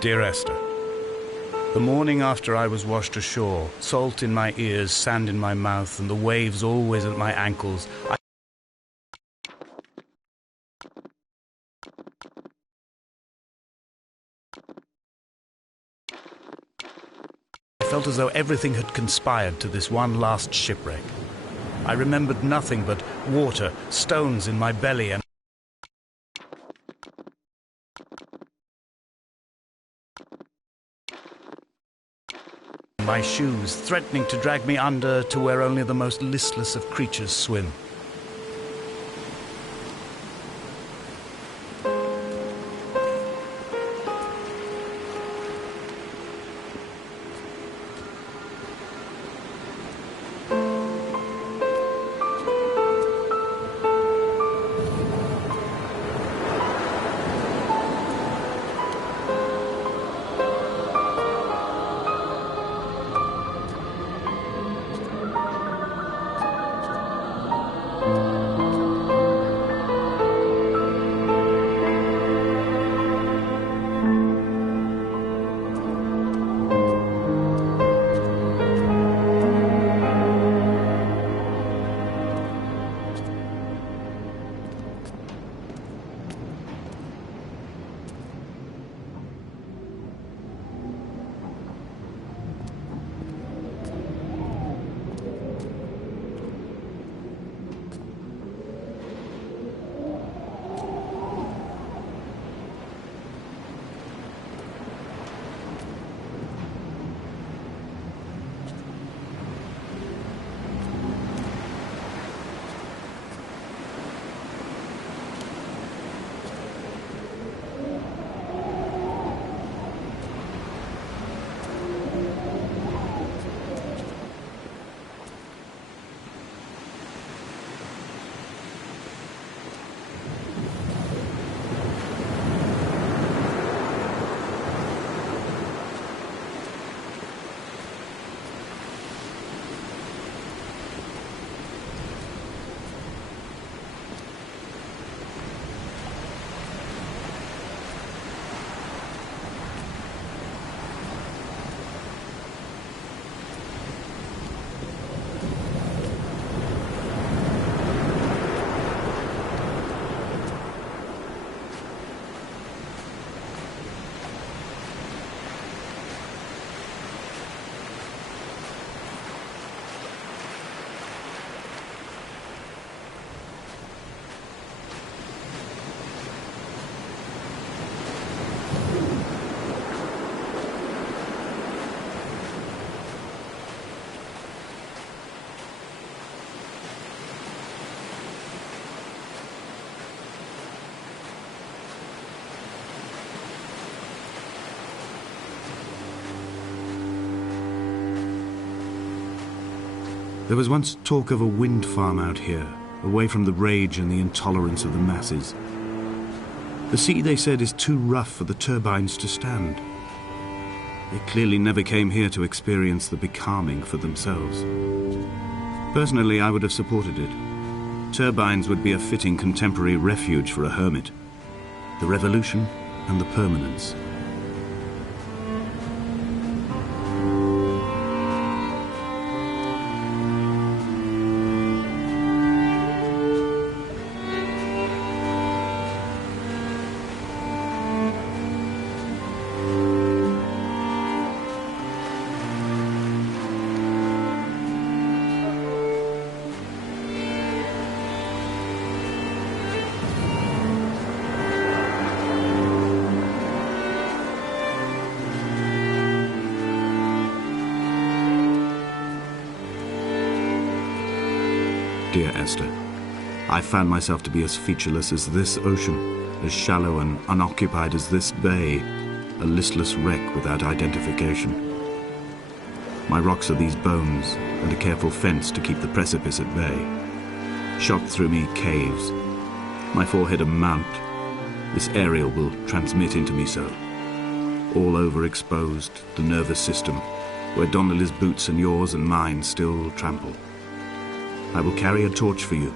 Dear Esther, the morning after I was washed ashore, salt in my ears, sand in my mouth, and the waves always at my ankles, I felt as though everything had conspired to this one last shipwreck. I remembered nothing but water, stones in my belly, and my shoes, threatening to drag me under to where only the most listless of creatures swim. There was once talk of a wind farm out here, away from the rage and the intolerance of the masses. The sea, they said, is too rough for the turbines to stand. They clearly never came here to experience the becalming for themselves. Personally, I would have supported it. Turbines would be a fitting contemporary refuge for a hermit. The revolution and the permanence. Dear Esther, I found myself to be as featureless as this ocean, as shallow and unoccupied as this bay, a listless wreck without identification. My rocks are these bones, and a careful fence to keep the precipice at bay. Shot through me caves, my forehead a mount. This aerial will transmit into me so. All over exposed, the nervous system, where Donnelly's boots and yours and mine still trample. I will carry a torch for you.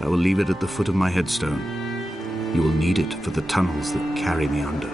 I will leave it at the foot of my headstone. You will need it for the tunnels that carry me under.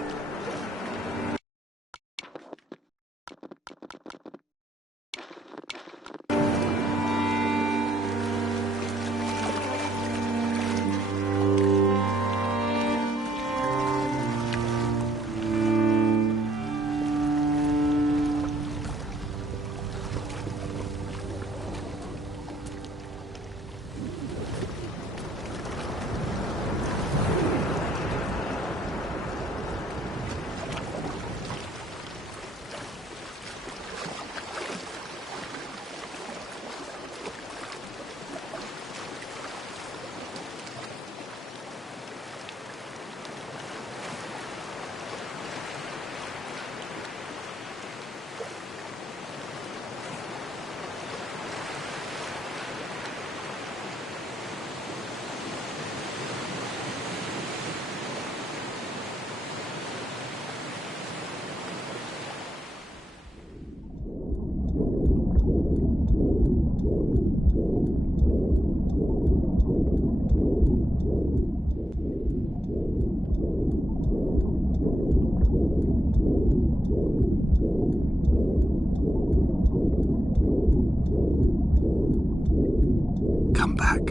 Come back.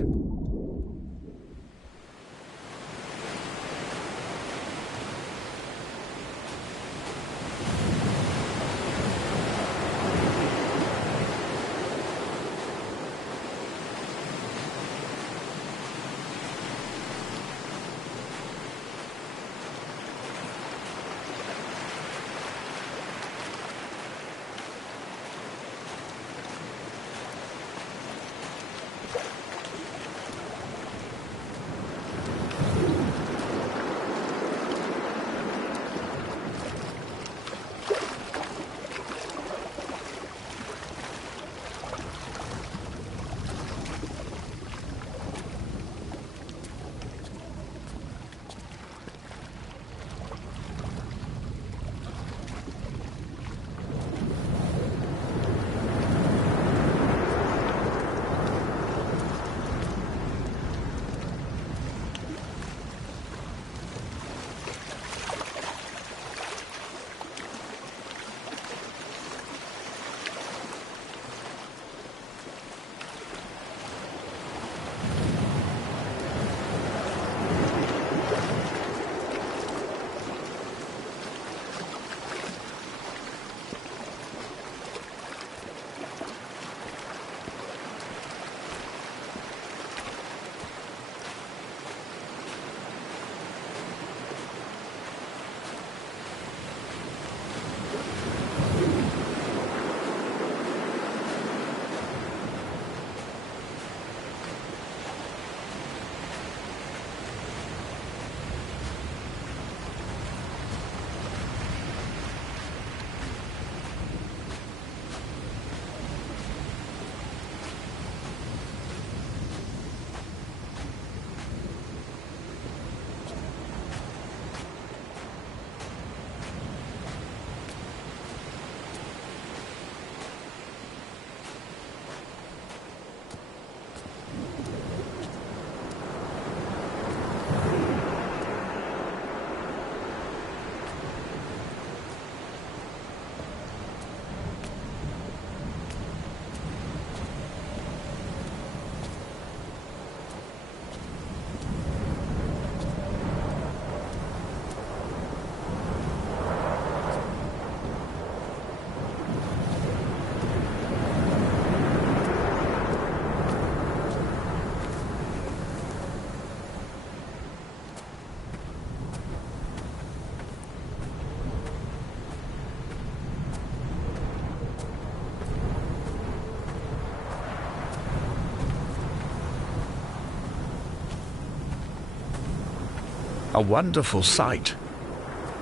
A wonderful sight.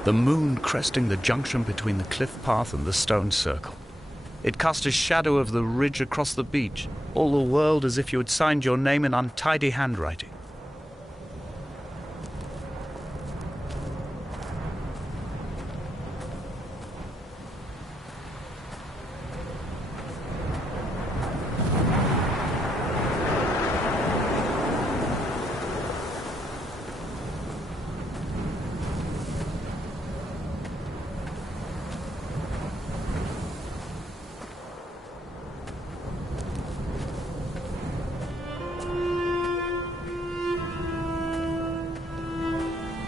The moon cresting the junction between the cliff path and the stone circle. It cast a shadow of the ridge across the beach, all the world as if you had signed your name in untidy handwriting.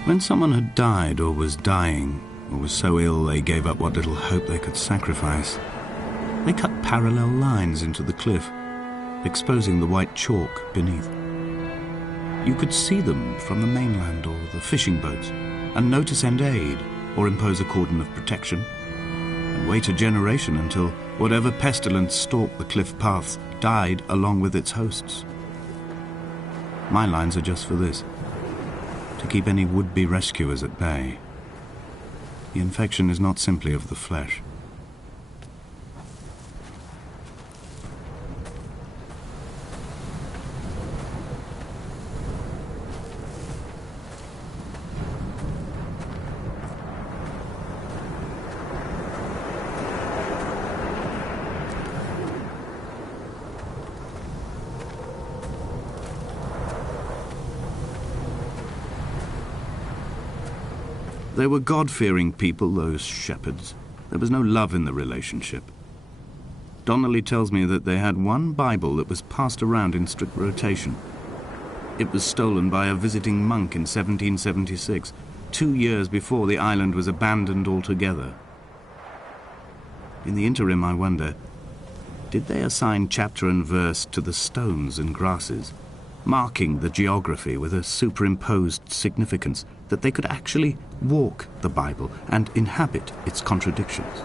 When someone had died or was dying, or was so ill they gave up what little hope they could sacrifice, they cut parallel lines into the cliff, exposing the white chalk beneath. You could see them from the mainland or the fishing boats, and know to send aid or impose a cordon of protection, and wait a generation until whatever pestilence stalked the cliff paths died along with its hosts. My lines are just for this, to keep any would-be rescuers at bay. The infection is not simply of the flesh. They were God-fearing people, those shepherds. There was no love in the relationship. Donnelly tells me that they had one Bible that was passed around in strict rotation. It was stolen by a visiting monk in 1776, 2 years before the island was abandoned altogether. In the interim, I wonder, did they assign chapter and verse to the stones and grasses, marking the geography with a superimposed significance that they could actually walk the Bible and inhabit its contradictions?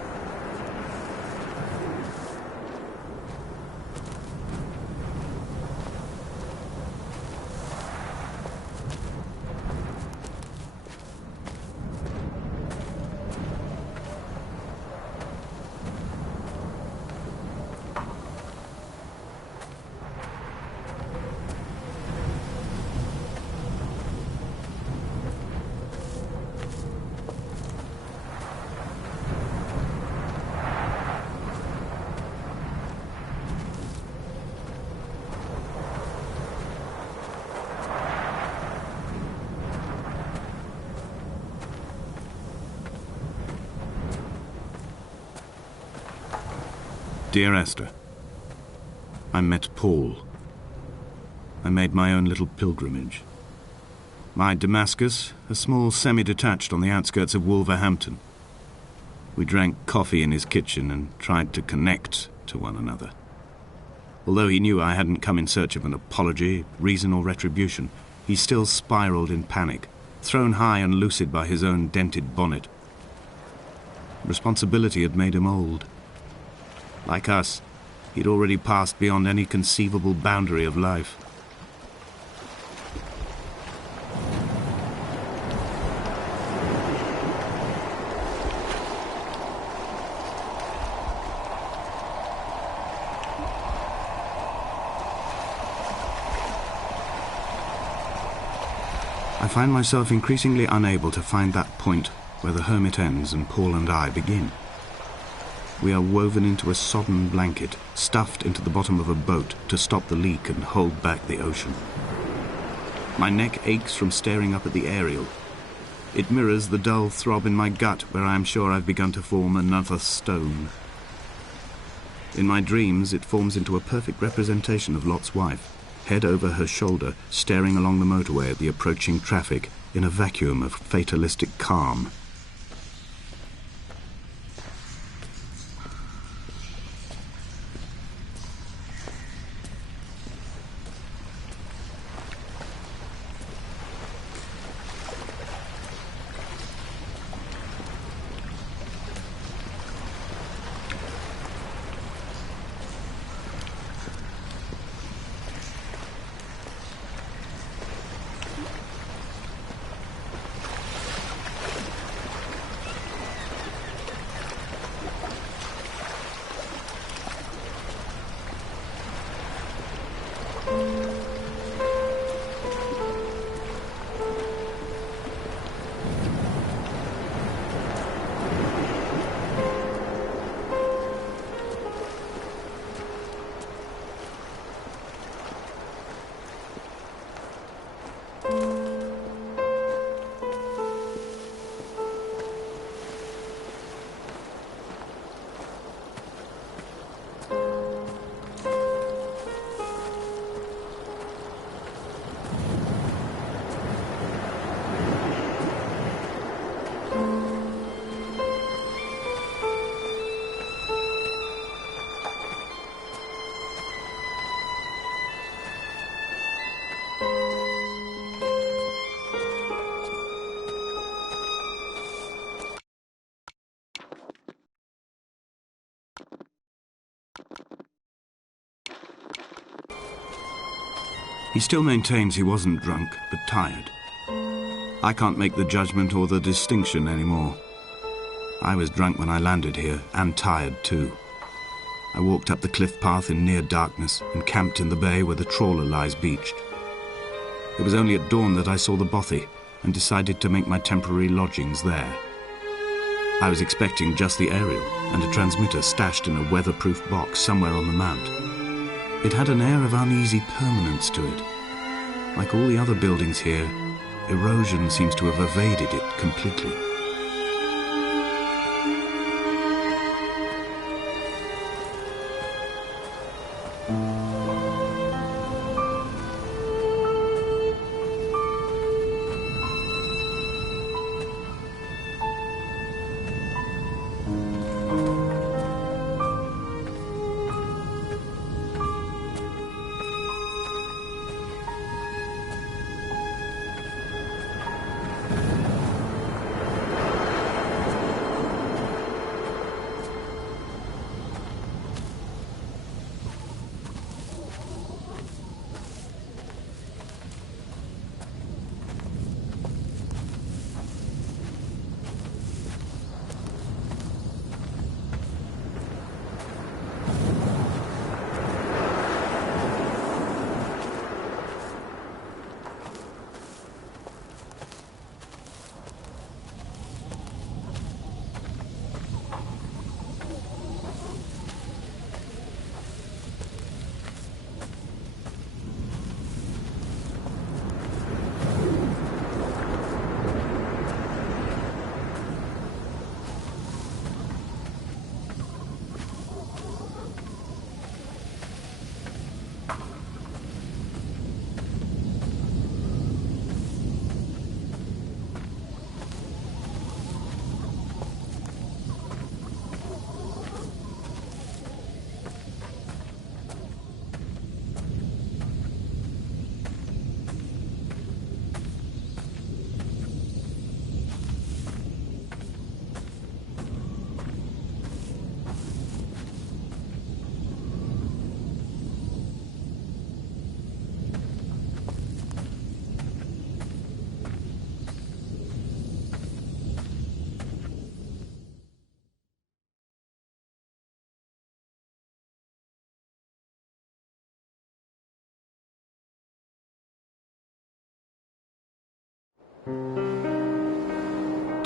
Dear Esther, I met Paul. I made my own little pilgrimage. My Damascus, a small semi-detached on the outskirts of Wolverhampton. We drank coffee in his kitchen and tried to connect to one another. Although he knew I hadn't come in search of an apology, reason or retribution, he still spiraled in panic, thrown high and lucid by his own dented bonnet. Responsibility had made him old. Like us, he'd already passed beyond any conceivable boundary of life. I find myself increasingly unable to find that point where the hermit ends and Paul and I begin. We are woven into a sodden blanket, stuffed into the bottom of a boat to stop the leak and hold back the ocean. My neck aches from staring up at the aerial. It mirrors the dull throb in my gut where I am sure I've begun to form another stone. In my dreams, it forms into a perfect representation of Lot's wife, head over her shoulder, staring along the motorway at the approaching traffic in a vacuum of fatalistic calm. He still maintains he wasn't drunk, but tired. I can't make the judgment or the distinction anymore. I was drunk when I landed here, and tired too. I walked up the cliff path in near darkness and camped in the bay where the trawler lies beached. It was only at dawn that I saw the bothy and decided to make my temporary lodgings there. I was expecting just the aerial and a transmitter stashed in a weatherproof box somewhere on the mount. It had an air of uneasy permanence to it. Like all the other buildings here, erosion seems to have evaded it completely.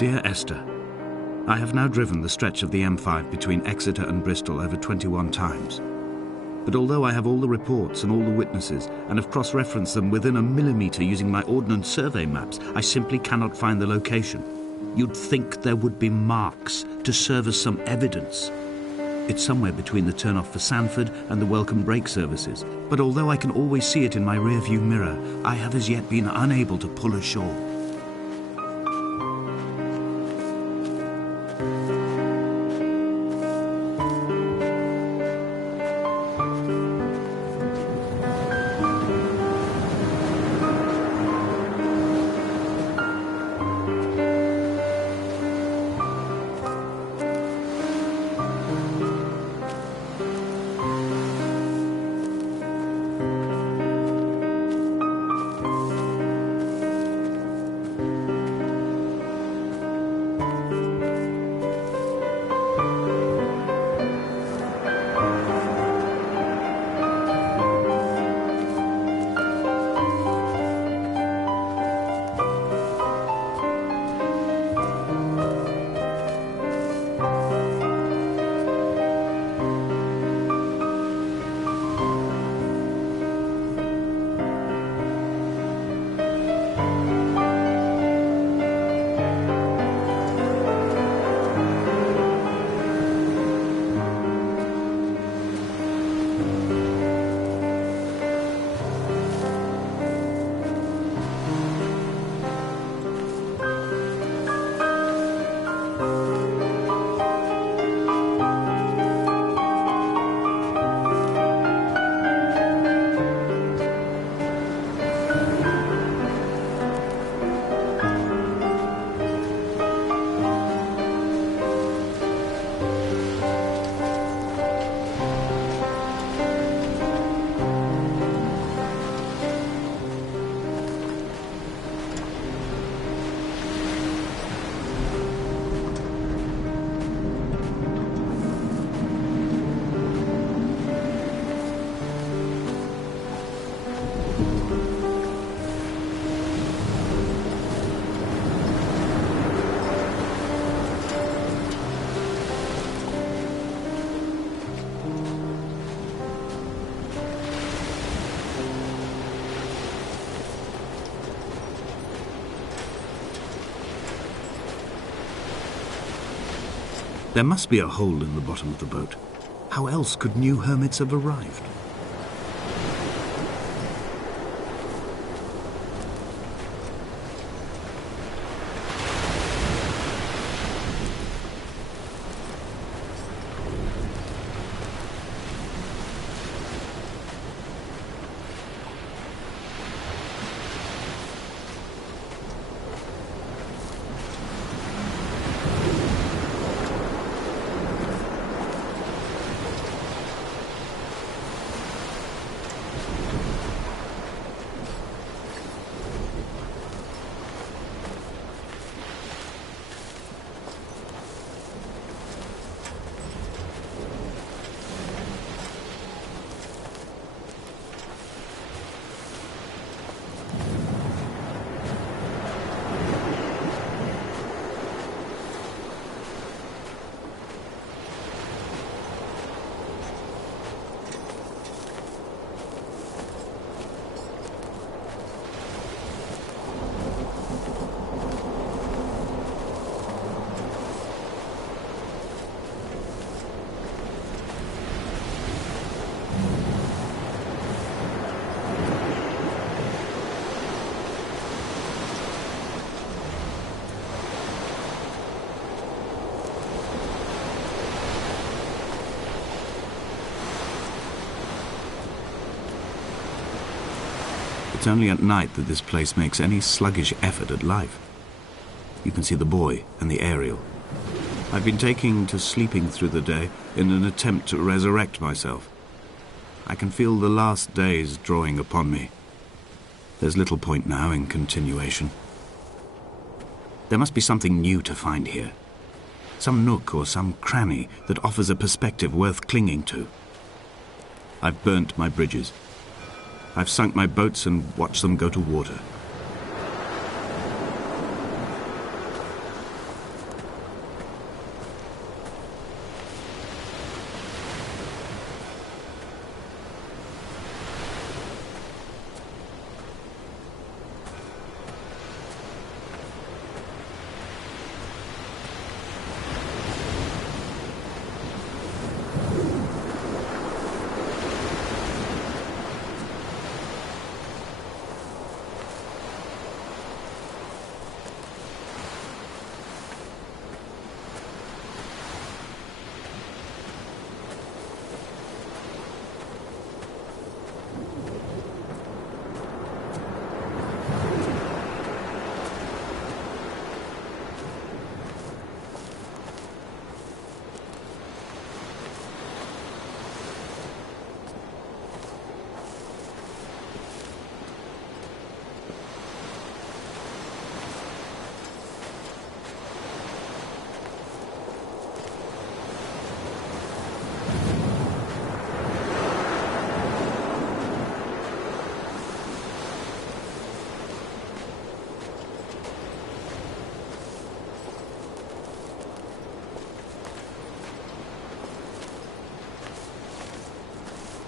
Dear Esther, I have now driven the stretch of the M5 between Exeter and Bristol over 21 times. But although I have all the reports and all the witnesses and have cross-referenced them within a millimetre using my Ordnance Survey maps, I simply cannot find the location. You'd think there would be marks to serve as some evidence. It's somewhere between the turn-off for Sanford and the welcome brake services, but although I can always see it in my rear-view mirror, I have as yet been unable to pull ashore. There must be a hole in the bottom of the boat. How else could new hermits have arrived? It's only at night that this place makes any sluggish effort at life. You can see the buoy and the aerial. I've been taking to sleeping through the day in an attempt to resurrect myself. I can feel the last days drawing upon me. There's little point now in continuation. There must be something new to find here. Some nook or some cranny that offers a perspective worth clinging to. I've burnt my bridges. I've sunk my boats and watched them go to water.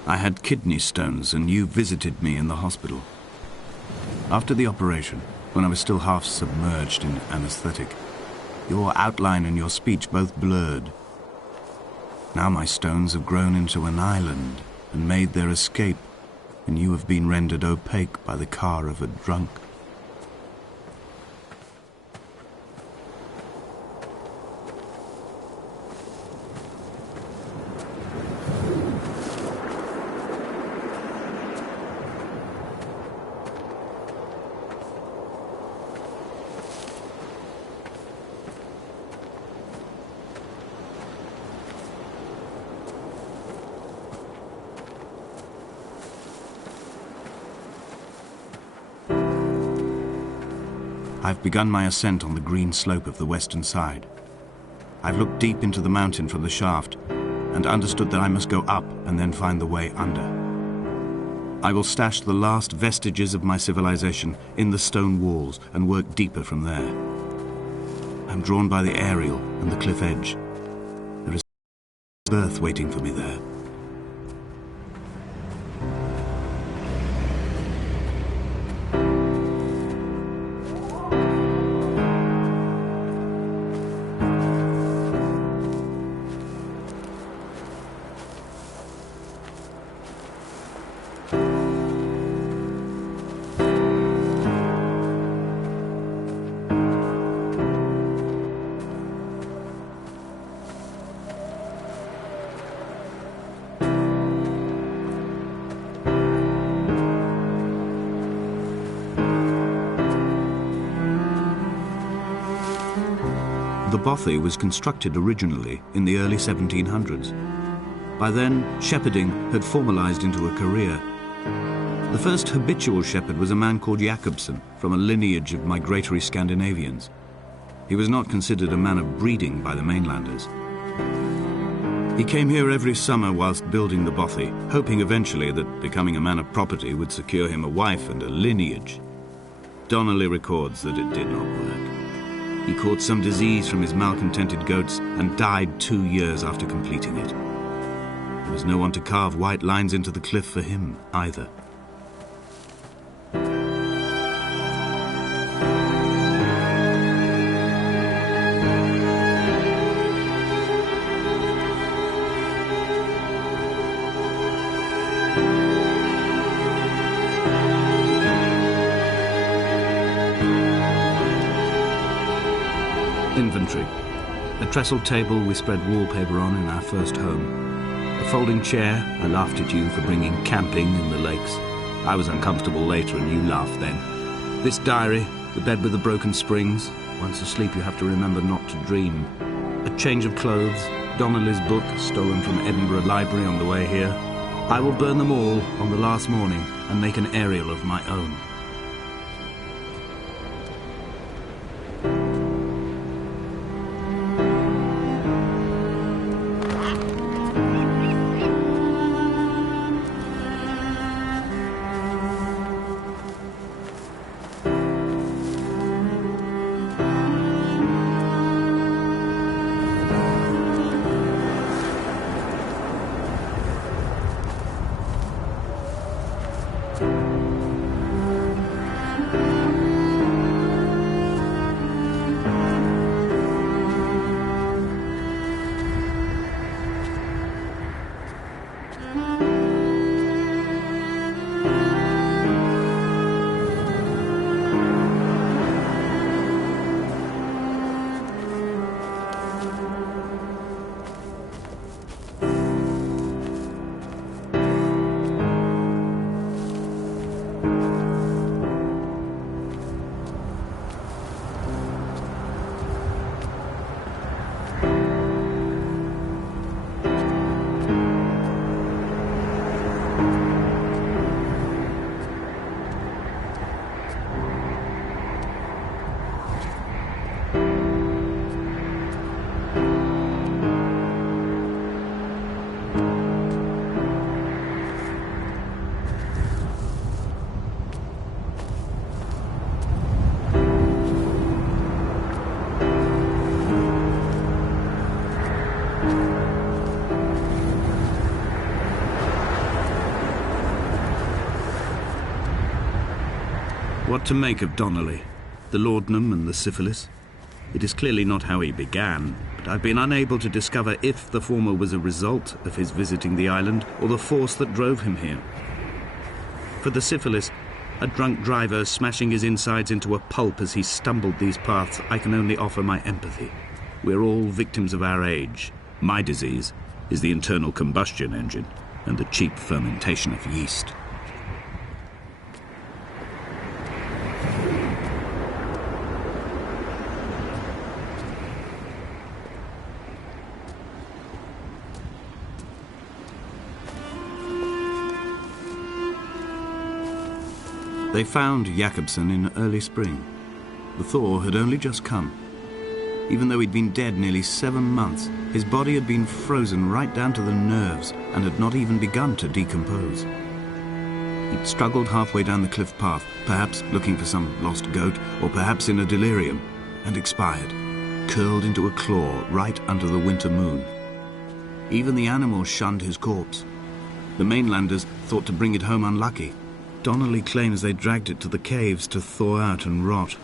I had kidney stones and you visited me in the hospital. After the operation, when I was still half submerged in anesthetic, your outline and your speech both blurred. Now my stones have grown into an island and made their escape, and you have been rendered opaque by the car of a drunk. I've begun my ascent on the green slope of the western side. I've looked deep into the mountain from the shaft and understood that I must go up and then find the way under. I will stash the last vestiges of my civilization in the stone walls and work deeper from there. I'm drawn by the aerial and the cliff edge. There is birth waiting for me there. The bothy was constructed originally in the early 1700s. By then, shepherding had formalized into a career. The first habitual shepherd was a man called Jakobsen, from a lineage of migratory Scandinavians. He was not considered a man of breeding by the mainlanders. He came here every summer whilst building the bothy, hoping eventually that becoming a man of property would secure him a wife and a lineage. Donnelly records that it did not work. He caught some disease from his malcontented goats and died 2 years after completing it. There was no one to carve white lines into the cliff for him either. Inventory. A trestle table we spread wallpaper on in our first home. A folding chair, I laughed at you for bringing camping in the lakes. I was uncomfortable later and you laughed then. This diary, the bed with the broken springs. Once asleep you have to remember not to dream. A change of clothes, Donnelly's book, stolen from Edinburgh Library on the way here. I will burn them all on the last morning and make an aerial of my own. What to make of Donnelly, the laudanum and the syphilis? It is clearly not how he began, but I've been unable to discover if the former was a result of his visiting the island or the force that drove him here. For the syphilis, a drunk driver smashing his insides into a pulp as he stumbled these paths, I can only offer my empathy. We're all victims of our age. My disease is the internal combustion engine and the cheap fermentation of yeast. They found Jakobsen in early spring. The thaw had only just come. Even though he'd been dead nearly 7 months, his body had been frozen right down to the nerves and had not even begun to decompose. He'd struggled halfway down the cliff path, perhaps looking for some lost goat, or perhaps in a delirium, and expired, curled into a claw right under the winter moon. Even the animals shunned his corpse. The mainlanders thought to bring it home unlucky. Donnelly claims they dragged it to the caves to thaw out and rot,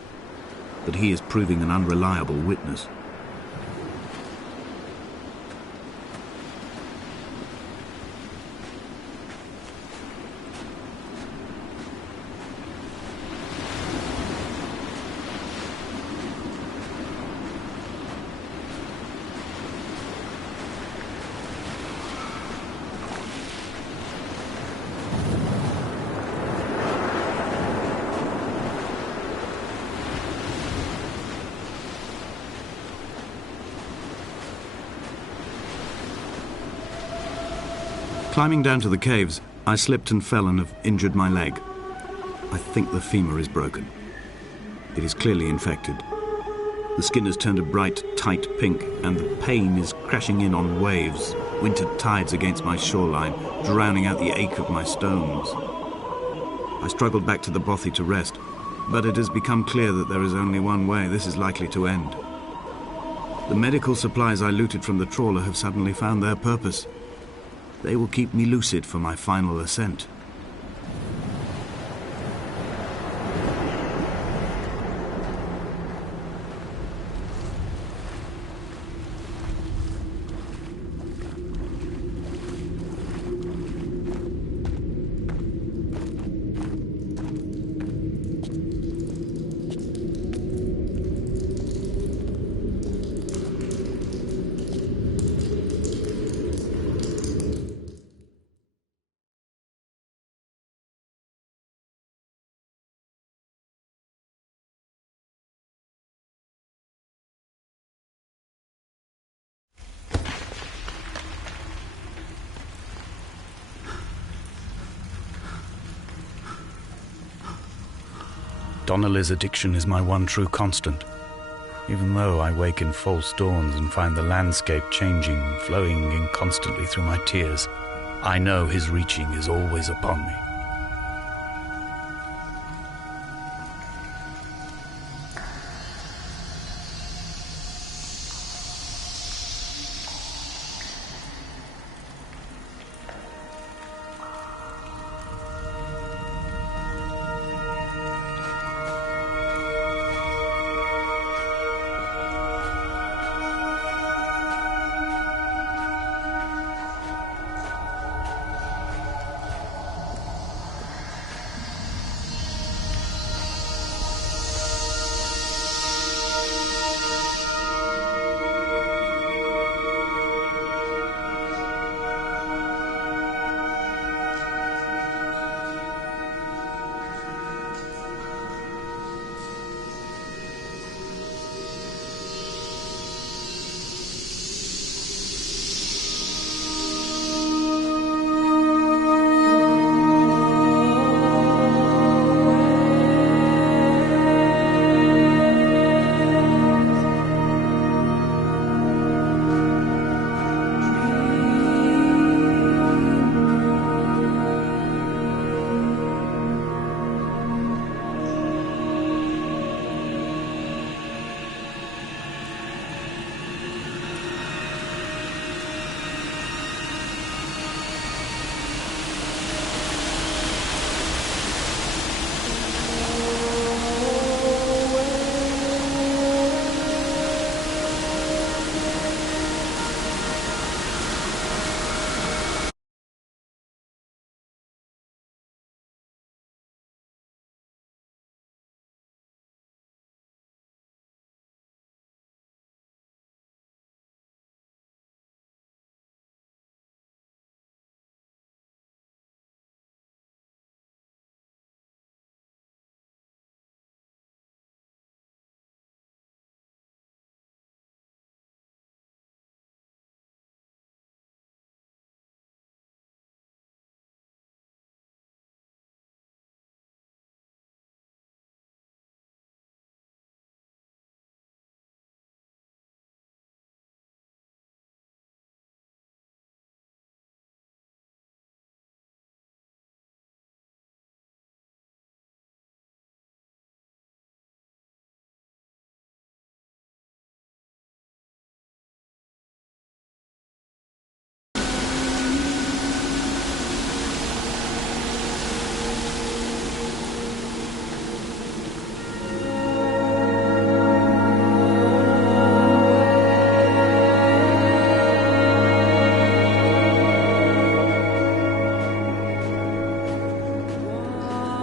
but he is proving an unreliable witness. Climbing down to the caves, I slipped and fell and have injured my leg. I think the femur is broken. It is clearly infected. The skin has turned a bright, tight pink, and the pain is crashing in on waves, winter tides against my shoreline, drowning out the ache of my stones. I struggled back to the bothy to rest, but it has become clear that there is only one way this is likely to end. The medical supplies I looted from the trawler have suddenly found their purpose. They will keep me lucid for my final ascent. Donnelly's addiction is my one true constant. Even though I wake in false dawns and find the landscape changing, flowing inconstantly through my tears, I know his reaching is always upon me.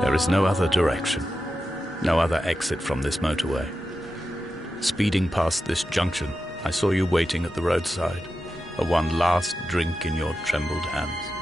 There is no other direction, no other exit from this motorway. Speeding past this junction, I saw you waiting at the roadside, a one last drink in your trembled hands.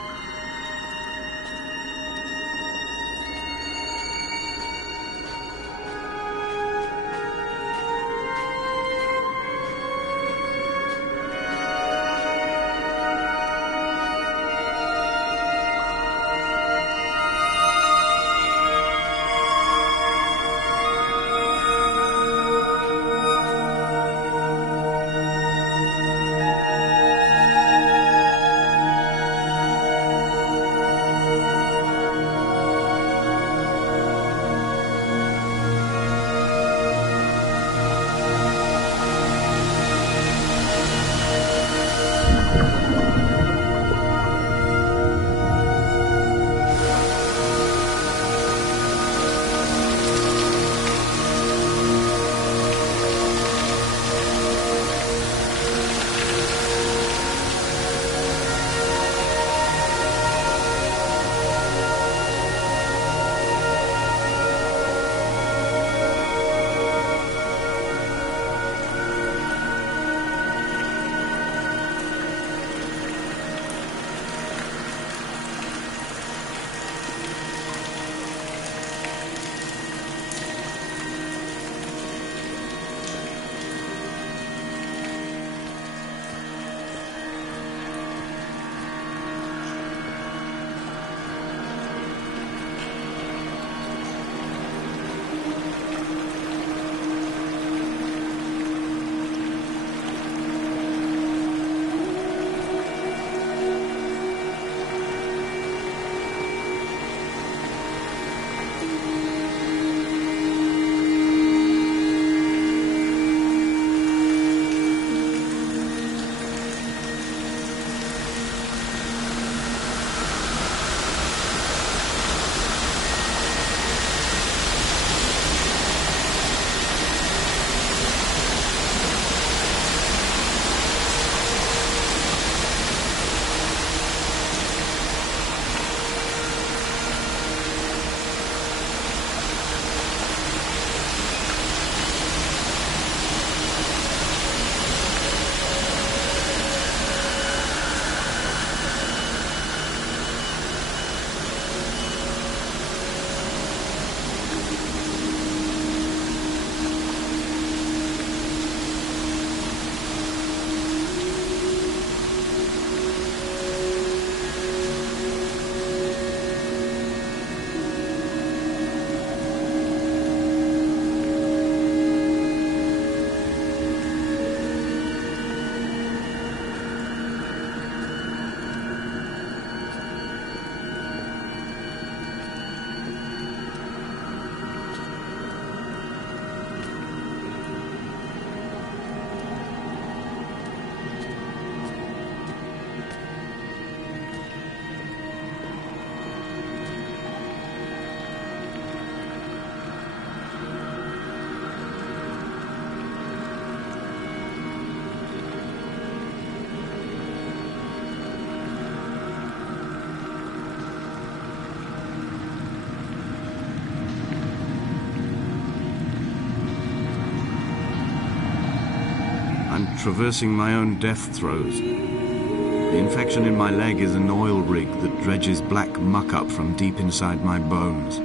traversing my own death throes. The infection in my leg is an oil rig that dredges black muck up from deep inside my bones.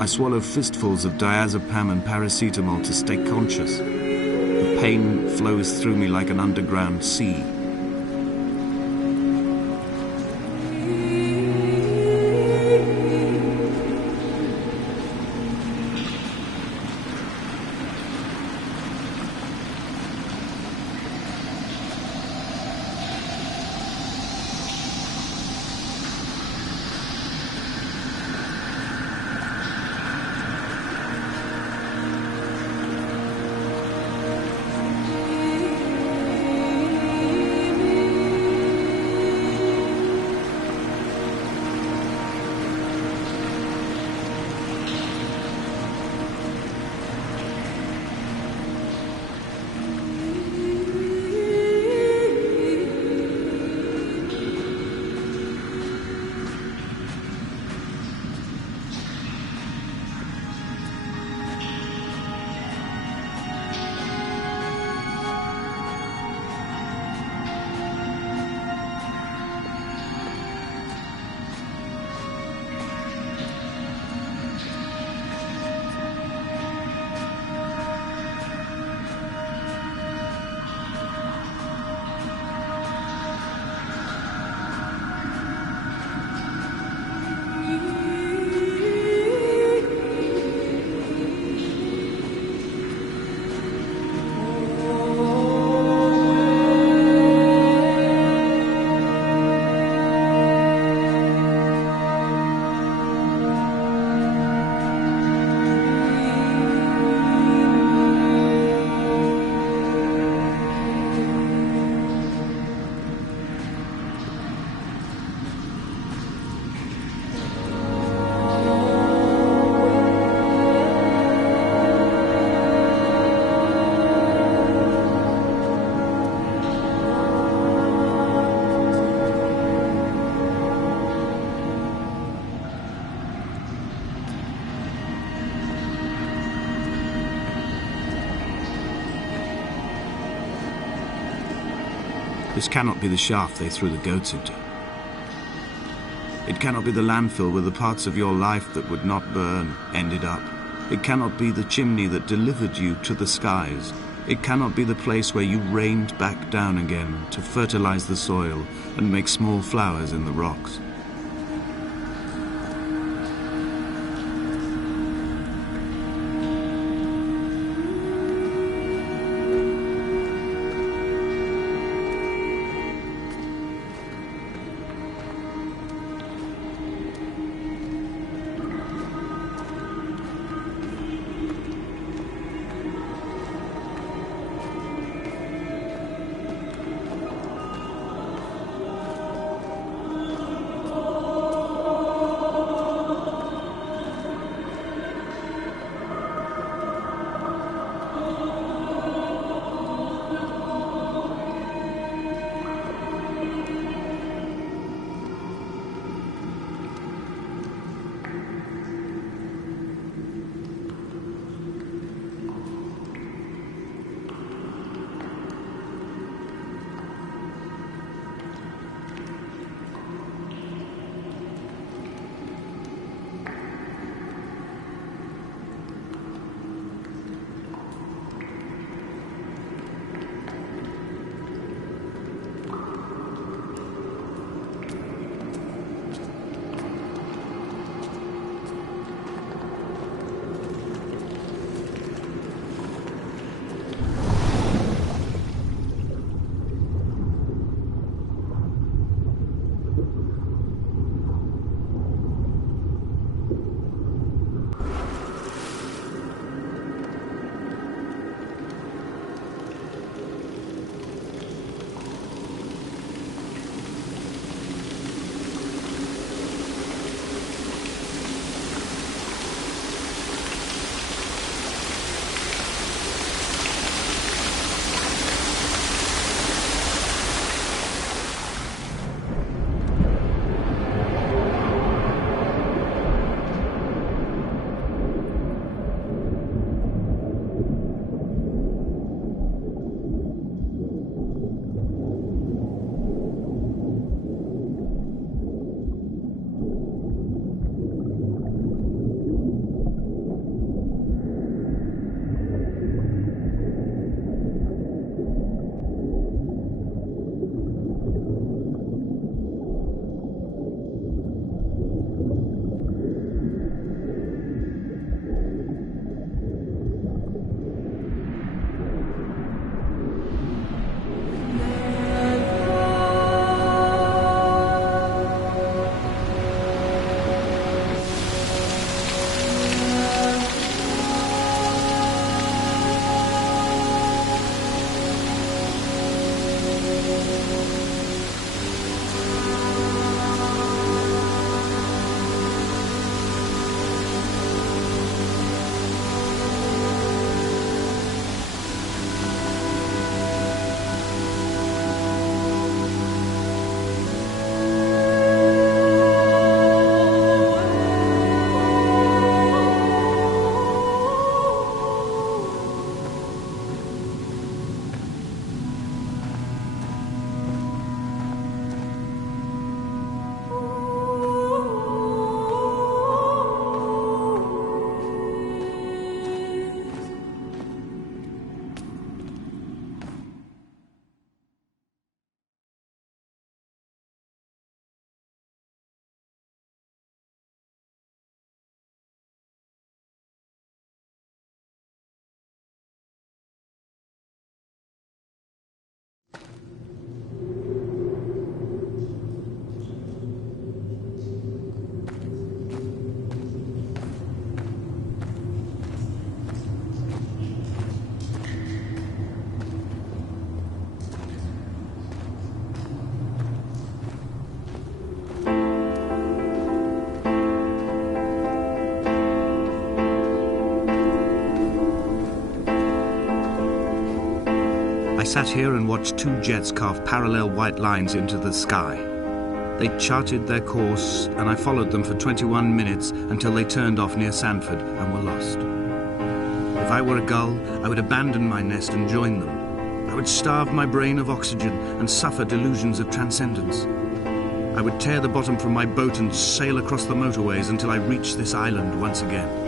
I swallow fistfuls of diazepam and paracetamol to stay conscious. The pain flows through me like an underground sea. This cannot be the shaft they threw the goats into. It cannot be the landfill where the parts of your life that would not burn ended up. It cannot be the chimney that delivered you to the skies. It cannot be the place where you rained back down again to fertilize the soil and make small flowers in the rocks. I sat here and watched two jets carve parallel white lines into the sky. They charted their course, and I followed them for 21 minutes until they turned off near Sanford and were lost. If I were a gull, I would abandon my nest and join them. I would starve my brain of oxygen and suffer delusions of transcendence. I would tear the bottom from my boat and sail across the motorways until I reached this island once again.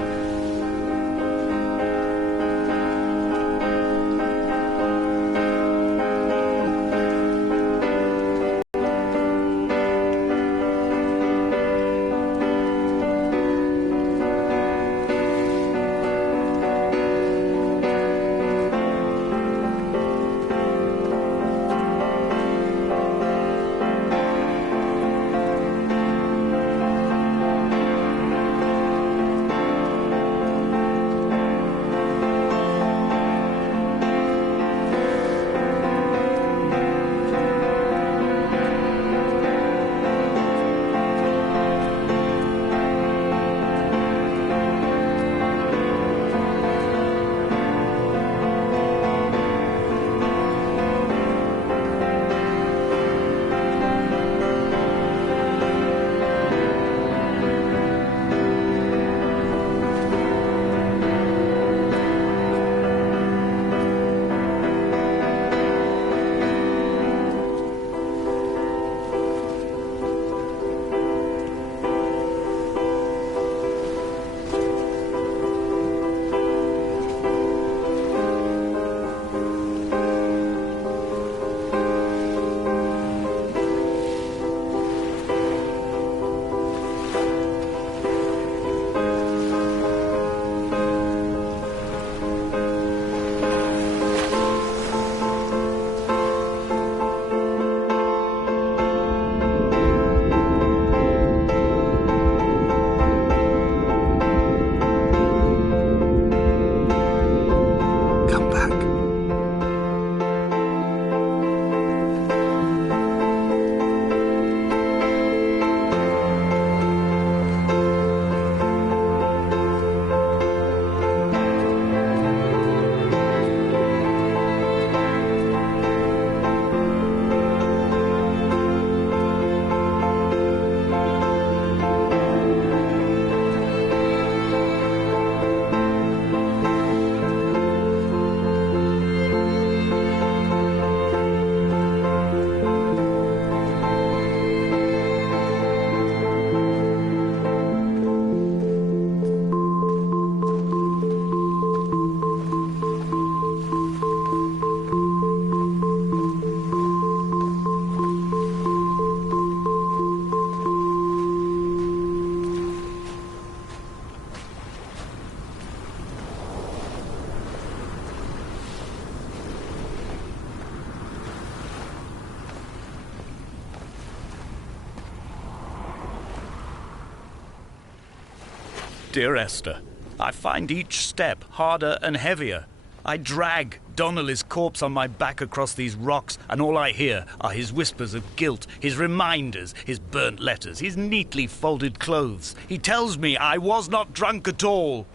Dear Esther, I find each step harder and heavier. I drag Donnelly's corpse on my back across these rocks, and all I hear are his whispers of guilt, his reminders, his burnt letters, his neatly folded clothes. He tells me I was not drunk at all.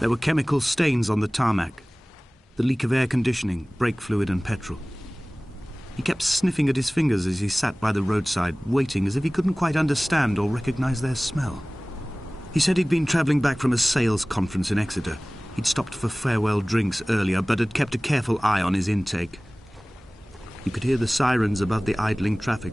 There were chemical stains on the tarmac, the leak of air conditioning, brake fluid and petrol. He kept sniffing at his fingers as he sat by the roadside, waiting as if he couldn't quite understand or recognize their smell. He said he'd been travelling back from a sales conference in Exeter. He'd stopped for farewell drinks earlier, but had kept a careful eye on his intake. You could hear the sirens above the idling traffic.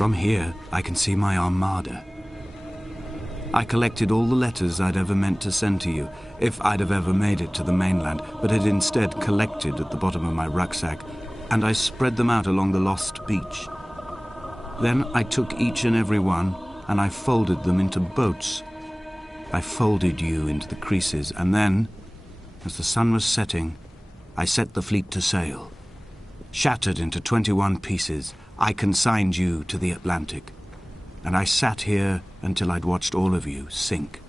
From here, I can see my armada. I collected all the letters I'd ever meant to send to you, if I'd have ever made it to the mainland, but had instead collected at the bottom of my rucksack, and I spread them out along the lost beach. Then I took each and every one, and I folded them into boats. I folded you into the creases, and then, as the sun was setting, I set the fleet to sail. Shattered into 21 pieces, I consigned you to the Atlantic, and I sat here until I'd watched all of you sink.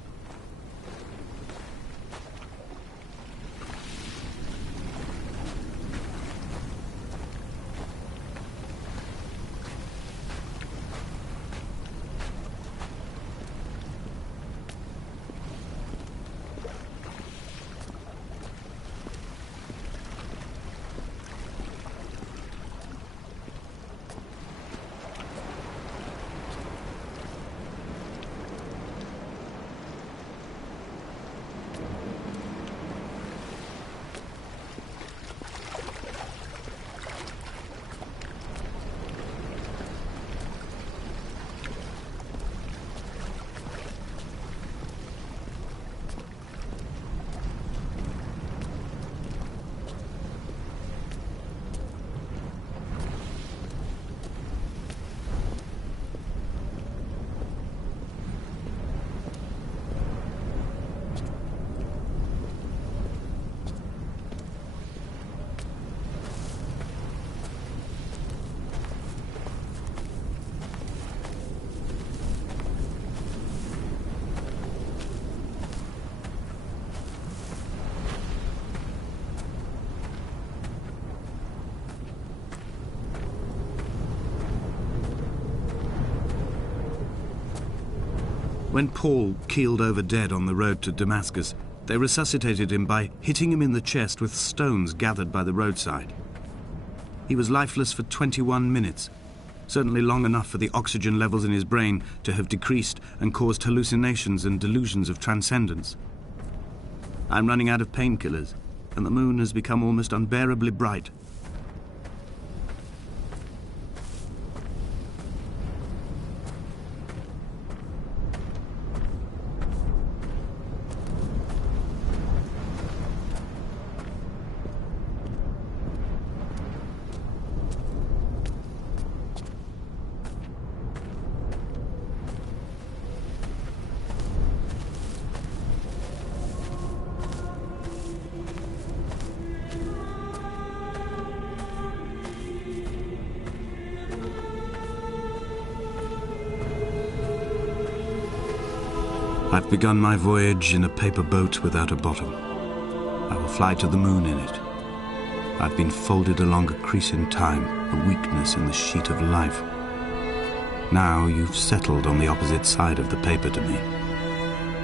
When Paul keeled over dead on the road to Damascus, they resuscitated him by hitting him in the chest with stones gathered by the roadside. He was lifeless for 21 minutes, certainly long enough for the oxygen levels in his brain to have decreased and caused hallucinations and delusions of transcendence. I'm running out of painkillers, and the moon has become almost unbearably bright. I've begun my voyage in a paper boat without a bottom. I will fly to the moon in it. I've been folded along a crease in time, a weakness in the sheet of life. Now you've settled on the opposite side of the paper to me.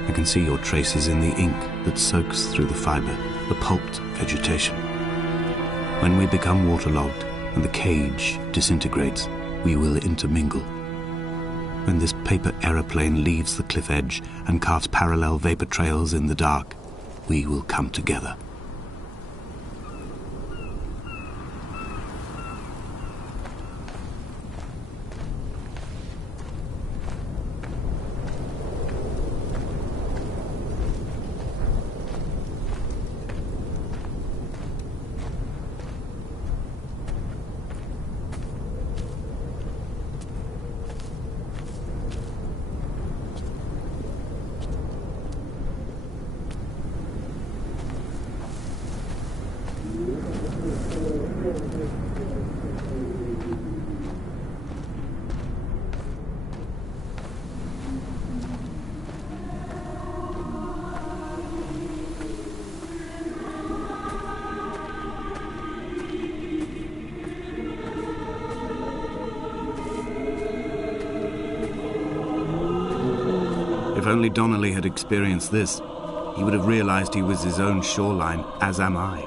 I can see your traces in the ink that soaks through the fibre, the pulped vegetation. When we become waterlogged and the cage disintegrates, we will intermingle. When this paper aeroplane leaves the cliff edge and carves parallel vapor trails in the dark, we will come together. If only Donnelly had experienced this, he would have realized he was his own shoreline, as am I.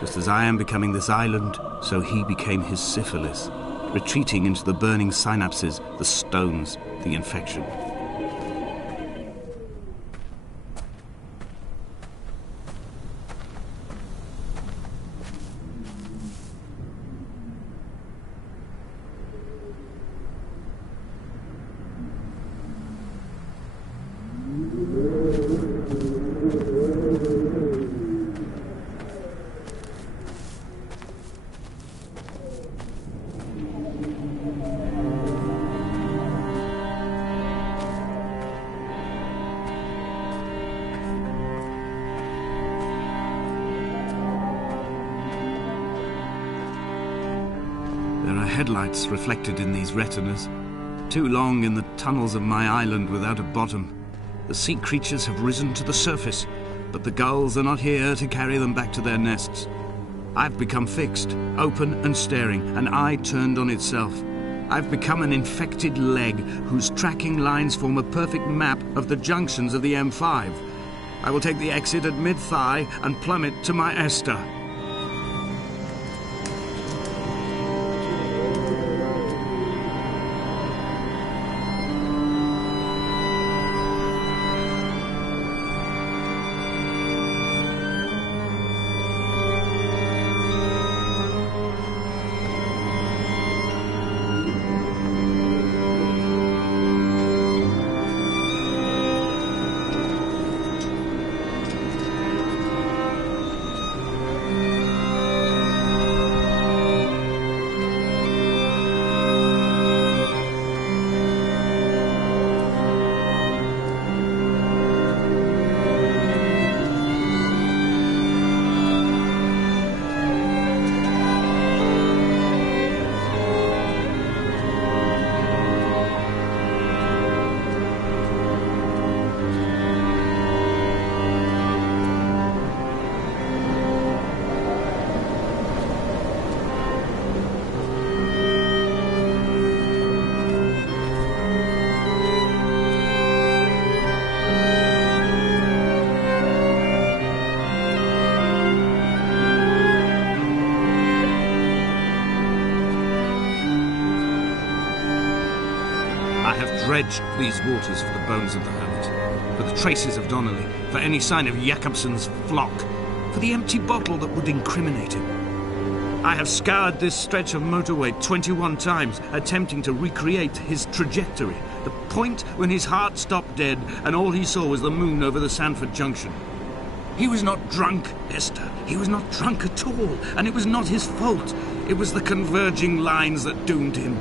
Just as I am becoming this island, so he became his syphilis, retreating into the burning synapses, the stones, the infection. Headlights reflected in these retinas. Too long in the tunnels of my island without a bottom. The sea creatures have risen to the surface, but the gulls are not here to carry them back to their nests. I've become fixed, open and staring, an eye turned on itself. I've become an infected leg whose tracking lines form a perfect map of the junctions of the M5. I will take the exit at mid-thigh and plummet to my Esther. Dredged these waters for the bones of the hermit, for the traces of Donnelly, for any sign of Jakobsen's flock, for the empty bottle that would incriminate him. I have scoured this stretch of motorway 21 times, attempting to recreate his trajectory, the point when his heart stopped dead and all he saw was the moon over the Sanford Junction. He was not drunk, Esther. He was not drunk at all, and it was not his fault. It was the converging lines that doomed him.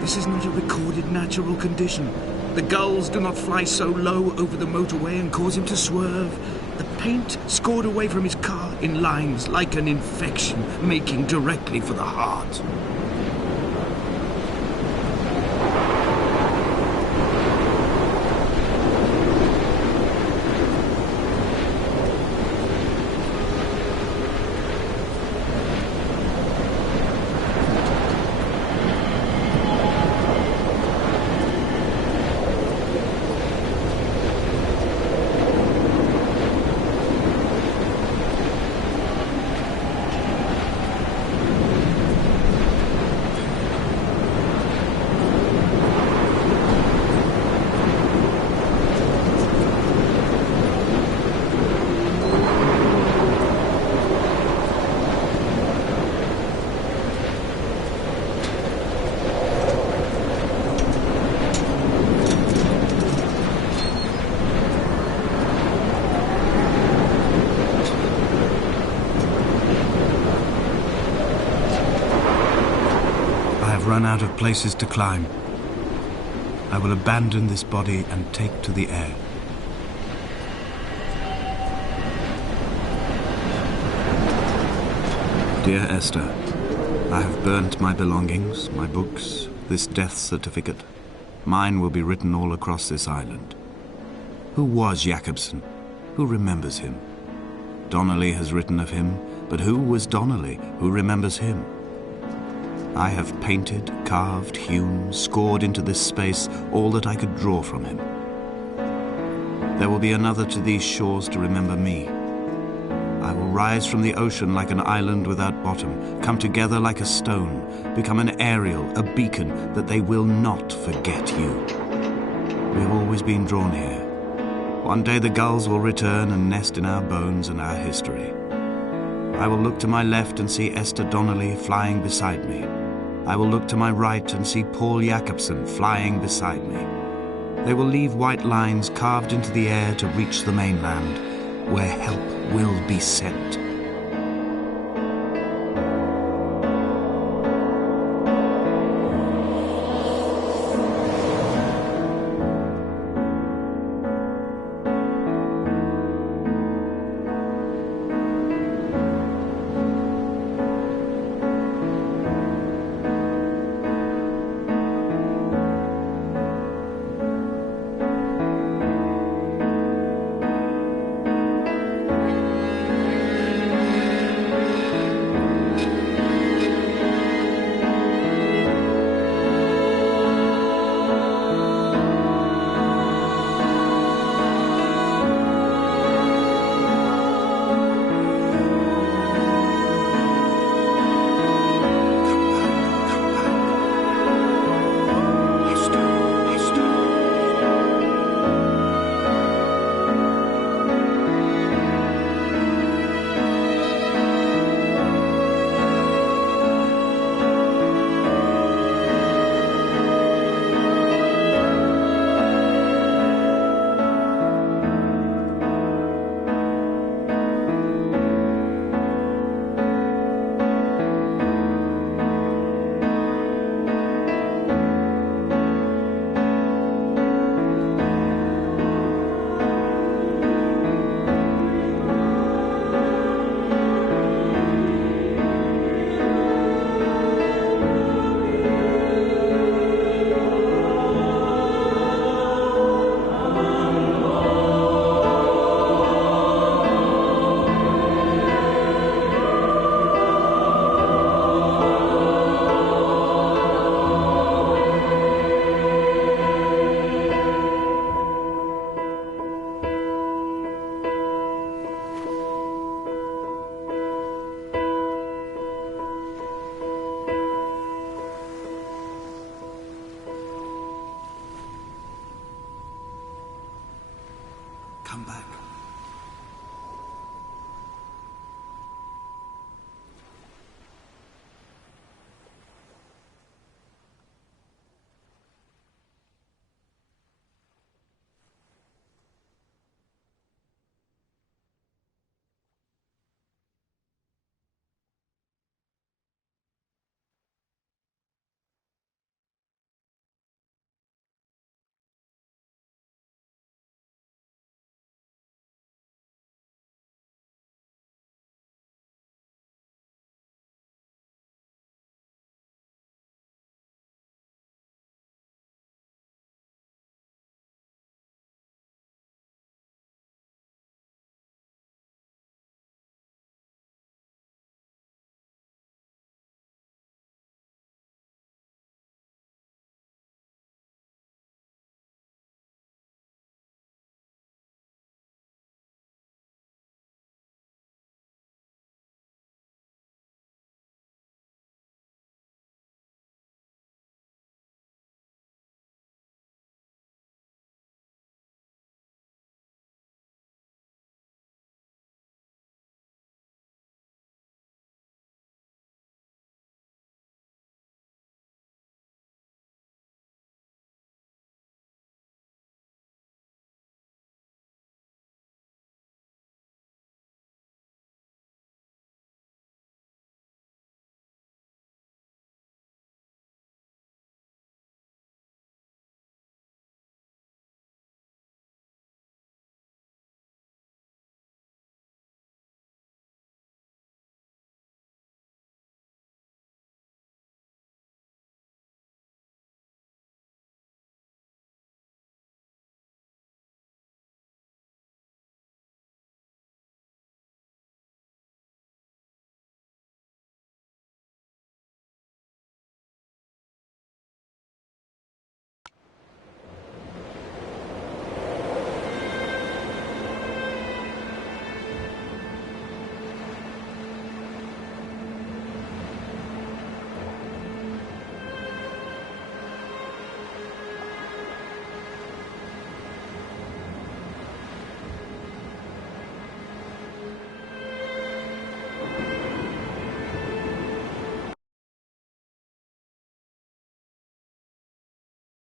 This is not a recorded natural condition. The gulls do not fly so low over the motorway and cause him to swerve. The paint scored away from his car in lines like an infection, making directly for the heart. Run out of places to climb. I will abandon this body and take to the air. Dear Esther, I have burnt my belongings, my books, this death certificate. Mine will be written all across this island. Who was Jakobsen? Who remembers him? Donnelly has written of him, but who was Donnelly? Who remembers him? I have painted, carved, hewn, scored into this space all that I could draw from him. There will be another to these shores to remember me. I will rise from the ocean like an island without bottom, come together like a stone, become an aerial, a beacon, that they will not forget you. We have always been drawn here. One day the gulls will return and nest in our bones and our history. I will look to my left and see Esther Donnelly flying beside me. I will look to my right and see Paul Jakobsen flying beside me. They will leave white lines carved into the air to reach the mainland, where help will be sent.